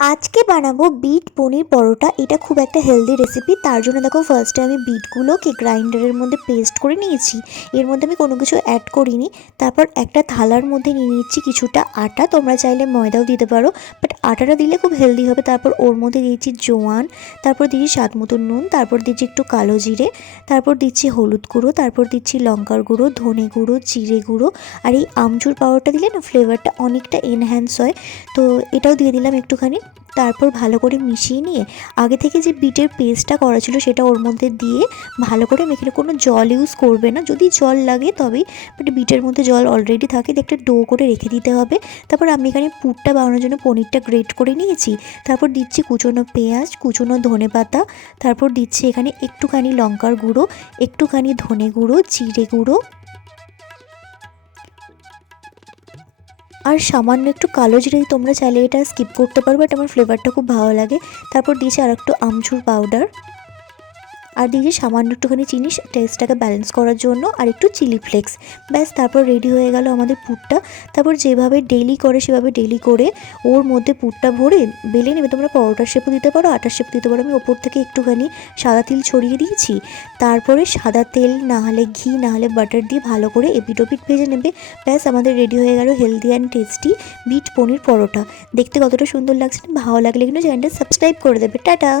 আজকে বানাবো বিট পনির পরোটা। এটা খুব একটা হেলদি রেসিপি। তার জন্য দেখো ফার্স্টে আমি বিটগুলোকে গ্রাইন্ডারের মধ্যে পেস্ট করে নিয়েছি। এর মধ্যে আমি কোনো কিছু অ্যাড করিনি। তারপর একটা থালার মধ্যে নিয়ে নিচ্ছি কিছুটা আটা, তোমরা চাইলে ময়দাও দিতে পারো, বাট আটাটা দিলে খুব হেলদি হবে। তারপর ওর মধ্যে দিয়েছি জোয়ান, তারপর দিচ্ছি স্বাদ মতো নুন, তারপর দিচ্ছি একটু কালো জিরে, তারপর দিচ্ছি হলুদ গুঁড়ো, তারপর দিচ্ছি লঙ্কার গুঁড়ো, ধনে গুঁড়ো, জিরে গুঁড়ো। আর এই আমচুর পাউডারটা দিলে না ফ্লেভারটা অনেকটা এনহ্যান্স হয়, তো এটাও দিয়ে দিলাম একটুখানি। তারপর ভালো করে মিশিয়ে নিয়ে আগে থেকে যে বিটের পেস্টটা করা ছিল সেটা ওর মধ্যে দিয়ে ভালো করে মেখে, কোনো জল ইউজ করবে না, যদি জল লাগে তবেই, বাট বিটের মধ্যে জল অলরেডি থাকে, একটা ডো করে রেখে দিতে হবে। তারপর আমি এখানে পুরটা বানানোর জন্য পনিরটা গ্রেট করে নিয়েছি। তারপর দিচ্ছি কুচনো পেঁয়াজ, কুচনো ধনেপাতা, তারপর দিচ্ছি এখানে একটুখানি লঙ্কার গুঁড়ো, একটুখানি ধনে গুঁড়ো, জিরে গুঁড়ো আর সামান্য একটু কালো জিরে। তোমরা চাইলে এটা স্কিপ করতে পারো, বাট আমার ফ্লেভারটা খুব ভালো লাগে। তারপর দিয়েছি আর একটু আমচুর পাউডার, আর দিয়েছি সামান্য একটুখানি চিনি টেস্টটাকে ব্যালেন্স করার জন্য, আর একটু চিলি ফ্লেক্স। ব্যাস, তারপর রেডি হয়ে গেল আমাদের পুরটা। তারপর যেভাবে ডেলি করে সেভাবে ডেলি করে ওর মধ্যে পুরটা ভরে বেলে নেবে। তোমরা পরোটার শেপও দিতে পারো, আটার শেপও দিতে পারো। আমি ওপর থেকে একটুখানি সাদা তিল ছড়িয়ে দিয়েছি। তারপরে সাদা তেল না হলে ঘি না হলে বাটার দিয়ে ভালো করে এপিট ওপিট ভেজে নেবে। ব্যাস, আমাদের রেডি হয়ে গেল হেলদি অ্যান্ড টেস্টি বিট পনির পরোটা। দেখতে কতটা সুন্দর লাগছে না? ভালো লাগলে কিন্তু চ্যানেলটা সাবস্ক্রাইব করে দেবে। টাটা।